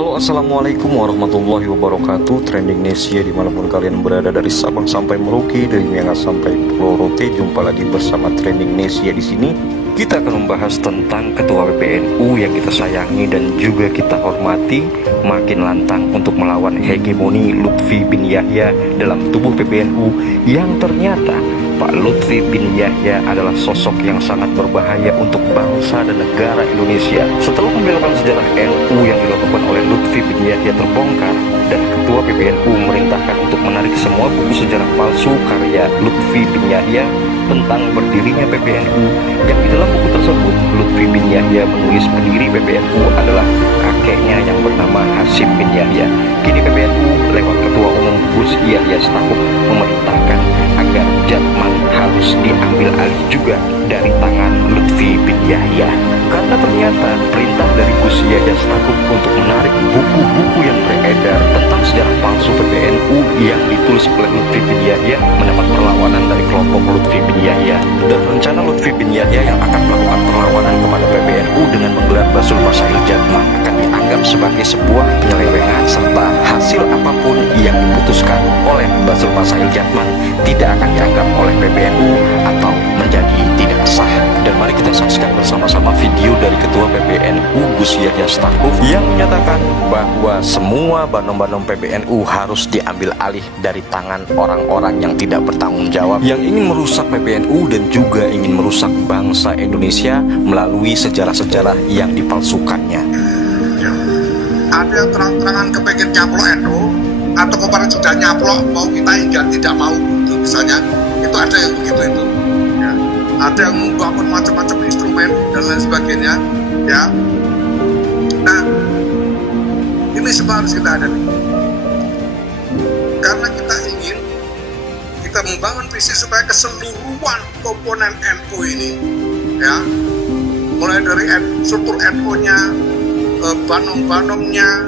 Halo, assalamualaikum warahmatullahi wabarakatuh. Trending Nesia dimanapun kalian berada, dari Sabang sampai Merauke, dari Miangas sampai Pulau Rote, jumpa lagi bersama Trending Nesia di sini. Kita akan membahas tentang Ketua PBNU yang kita sayangi dan juga kita hormati, makin lantang untuk melawan hegemoni Lutfi bin Yahya dalam tubuh PBNU, yang ternyata Pak Lutfi bin Yahya adalah sosok yang sangat berbahaya untuk bangsa dan negara Indonesia. Setelah pembelokan sejarah NU yang dilakukan oleh Lutfi bin Yahya terbongkar dan Ketua PBNU memerintahkan untuk menarik semua buku sejarah palsu karya Lutfi bin Yahya tentang berdirinya PBNU, yang di dalam buku tersebut Lutfi bin Yahya menulis pendiri PBNU adalah kakeknya yang bernama Hasyim bin Yahya. Kini PBNU lewat Ketua Umum Gus Yahya Stakuf memerintahkan agar Jatman harus diambil alih juga dari tangan Lutfi bin Yahya, karena ternyata perintah dari Gus Yahya Stakuf untuk menarik buku-buku yang beredar tentang sejarah palsu PBNU yang ditulis oleh Lutfi bin Yahya mendapat perlawanan dari kelompok Lutfi bin Yahya. Dan rencana Lutfi bin Yahya yang akan melakukan perlawanan kepada PBNU dengan menggelar Basul Masail Jatman akan dianggap sebagai sebuah penyelewengan, serta hasil apapun yang diputuskan oleh Basul Masail Jatman tidak akan dianggap oleh PBNU atau menjadi tidak sah. Dan mari kita saksikan bersama-sama video dari Ketua PBNU Gus Yahya Stakuf yang menyatakan bahwa semua banom-banom PBNU harus diambil alih dari tangan orang-orang yang tidak bertanggung jawab, yang ingin merusak PBNU dan juga ingin merusak bangsa Indonesia melalui sejarah-sejarah yang dipalsukannya. Ada yang terang-terangan kepengen nyaplok NU, atau kemarin sudah nyaplok mau kita hingga tidak mau itu, misalnya itu ada yang begitu itu ya. Ada yang membangun macam-macam instrumen dan lain sebagainya ya. Nah, ini semua harus kita hadapi karena kita ingin kita membangun visi supaya keseluruhan komponen NU ini ya, mulai dari struktur NU-nya, banom-banomnya,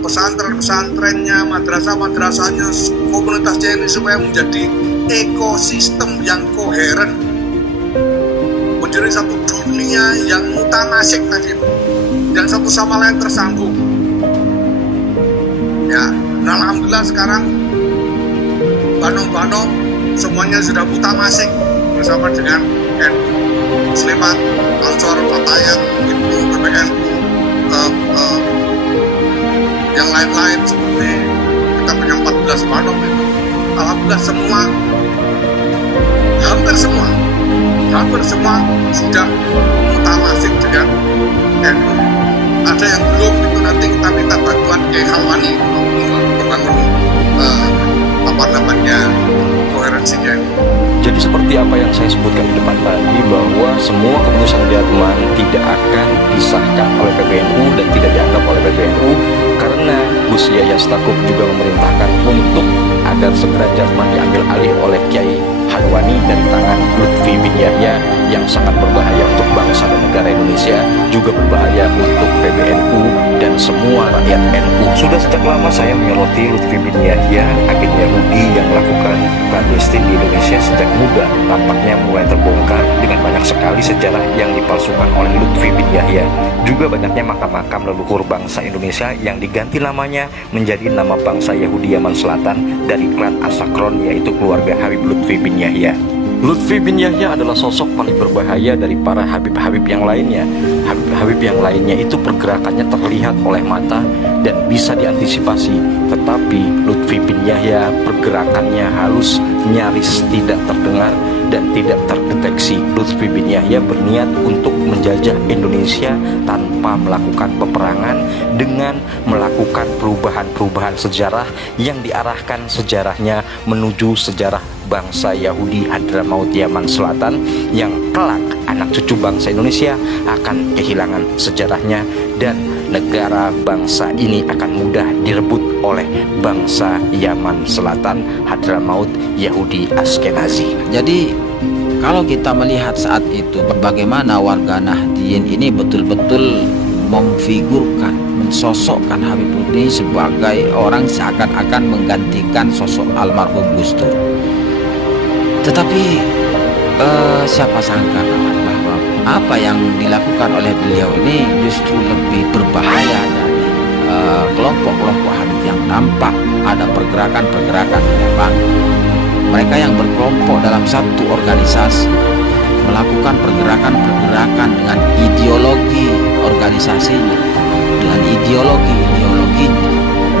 pesantren-pesantrennya, madrasah-madrasahnya, komunitasnya ini supaya menjadi ekosistem yang koheren, menjadi satu dunia yang mutamasik tadi, yang satu sama lain tersambung. Ya, nah, alhamdulillah sekarang banom-banom semuanya sudah mutamasik bersama dengan NU, Muslimat, Ansor, Fatayat, itu PBNU, yang lain-lain seperti kita punya 14 banom itu. Alhamdulillah semua, hampir semua sudah mutamasik dengan NU. Ada yang belum, itu nanti kita minta bantuan Kiai Halwani membangun koherensinya. Jadi seperti apa yang saya sebutkan di depan tadi, bahwa semua keputusan Jatman tidak akan disahkan oleh PBNU dan tidak dianggap oleh PBNU, karena Gus Yahya Stakuf juga memerintahkan untuk agar segera Jatman diambil alih oleh Kiai Halwani dari tangan Lutfi bin Yahya, yang sangat berbahaya untuk bangsa dan negara Indonesia, juga berbahaya untuk PBNU dan semua rakyat NU. Sudah sejak lama saya menyoroti Lutfi bin Yahya, agen Yahudi yang melakukan clandestin di Indonesia sejak muda. Tampaknya mulai terbongkar dengan banyak sekali sejarah yang dipalsukan oleh Lutfi bin Yahya. Juga banyaknya makam-makam leluhur bangsa Indonesia yang diganti namanya menjadi nama bangsa Yahudi Yaman Selatan dari klan Asakron, yaitu keluarga Habib Lutfi bin Yahya. Lutfi bin Yahya adalah sosok paling berbahaya dari para Habib-Habib yang lainnya. Habib-Habib yang lainnya itu pergerakannya terlihat oleh mata dan bisa diantisipasi, tetapi Lutfi bin Yahya pergerakannya halus, nyaris tidak terdengar dan tidak terdeteksi. Lutfi bin Yahya berniat untuk menjajah Indonesia tanpa melakukan peperangan, dengan melakukan perubahan-perubahan sejarah yang diarahkan sejarahnya menuju sejarah bangsa Yahudi Hadramaut Yaman Selatan, yang kelak anak cucu bangsa Indonesia akan kehilangan sejarahnya dan negara bangsa ini akan mudah direbut oleh bangsa Yaman Selatan Hadramaut Yahudi Askenazi. Jadi kalau kita melihat saat itu bagaimana warga Nahdien ini betul-betul memfigurkan, mensosokkan Habib Lutfi sebagai orang seakan-akan menggantikan sosok almarhum Gus Dur. Tetapi siapa sangka bahwa apa yang dilakukan oleh beliau ini justru lebih berbahaya dari kelompok-kelompok Habib yang nampak ada pergerakan-pergerakan di lapangan. Mereka yang berkelompok dalam satu organisasi melakukan pergerakan-pergerakan dengan ideologi organisasinya, dengan ideologinya.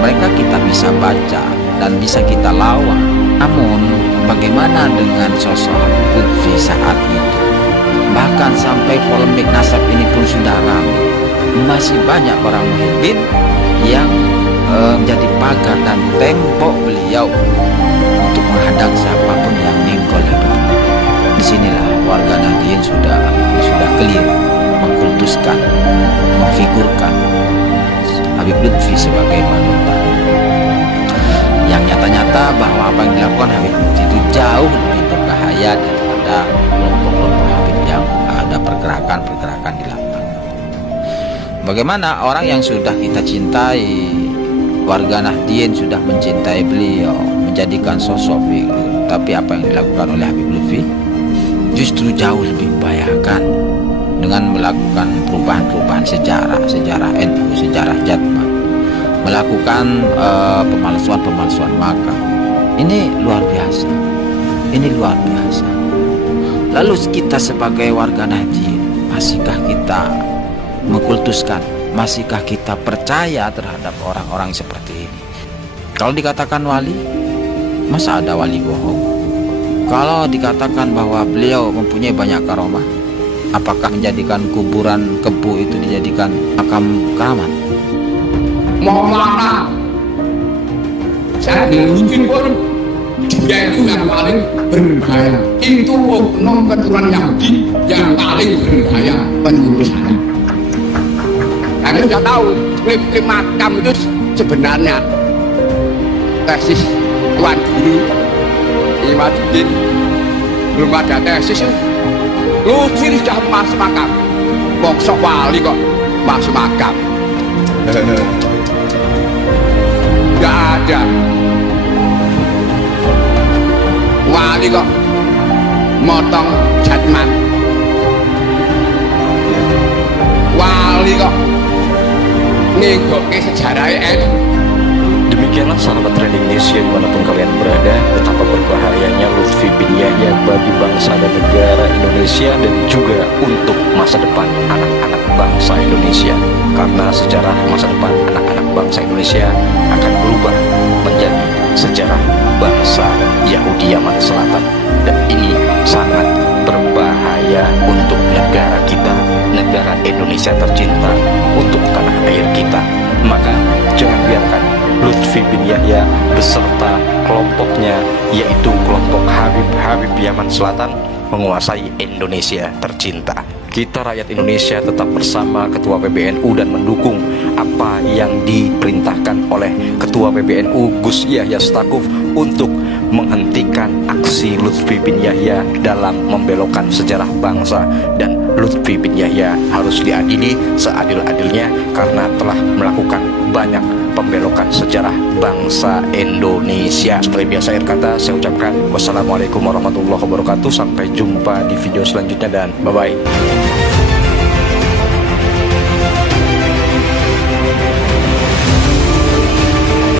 Mereka kita bisa baca dan bisa kita lawan. Namun bagaimana dengan sosok Habib Lutfi saat itu? Bahkan sampai polemik nasab ini pun sudah ramai. Masih banyak para muhibbin yang menjadi pagar dan tembok beliau untuk menghadang siapapun yang mengingkol Habib Lutfi. Disinilah warga Nahdliyin sudah keliru mengkultuskan, memfigurkan Habib Lutfi sebagai panutan. Yang nyata-nyata bahwa apa yang dilakukan Habib Lutfi itu jauh lebih berbahaya daripada kelompok-kelompok Habib yang ada pergerakan-pergerakan di lapangan. Bagaimana orang yang sudah kita cintai, warga Nahdliyin sudah mencintai beliau, menjadikan sosok figur, tapi apa yang dilakukan oleh Habib Lutfi justru jauh lebih membahayakan dengan melakukan perubahan-perubahan sejarah NU, sejarah Jatma, melakukan pemalsuan makam. Ini luar biasa. Lalu kita sebagai warga Nahdliyin, masihkah kita mengkultuskan, masihkah kita percaya terhadap orang-orang seperti ini? Kalau dikatakan wali, masa ada wali bohong? Kalau dikatakan bahwa beliau mempunyai banyak karomah, apakah menjadikan kuburan kebu itu dijadikan makam keramat? Mohon maaf, saya mungkin pun dia itu yang paling berbahaya. Itu oknum keturunan Yahudi yang paling berbahaya menurut saya. Karena sudah tahu klip-klip makam itu sebenarnya tesis Tuan Guru Imaduddin. Belum ada tesis, Lutfi sudah masuk makam. Bongso wali kok masuk makam. Gak ada wali kok motong jatman, wali kok nginggoke sejarah NU. Demikianlah sahabat Trending News dimanapun kalian berada, betapa berbahayanya Lutfi bin Yahya bagi bangsa dan negara Indonesia dan juga untuk masa depan anak-anak bangsa Indonesia. Karena sejarah masa depan anak-anak bangsa Indonesia akan berubah menjadi sejarah bangsa Yahudi Yaman Selatan. Dan ini sangat berbahaya untuk negara kita, negara Indonesia tercinta, untuk tanah air kita. Maka jangan biarkan Lutfi bin Yahya beserta kelompoknya, yaitu kelompok Habib Yaman Selatan, menguasai Indonesia tercinta. Kita rakyat Indonesia tetap bersama Ketua PBNU dan mendukung apa yang diperintahkan oleh Ketua PBNU Gus Yahya Stakuf untuk menghentikan aksi Lutfi bin Yahya dalam membelokkan sejarah bangsa. Dan Lutfi bin Yahya harus diadili seadil-adilnya karena telah melakukan banyak pembelokan sejarah bangsa Indonesia. Seperti biasa akhir kata saya ucapkan wassalamualaikum warahmatullahi wabarakatuh. Sampai jumpa di video selanjutnya dan bye-bye.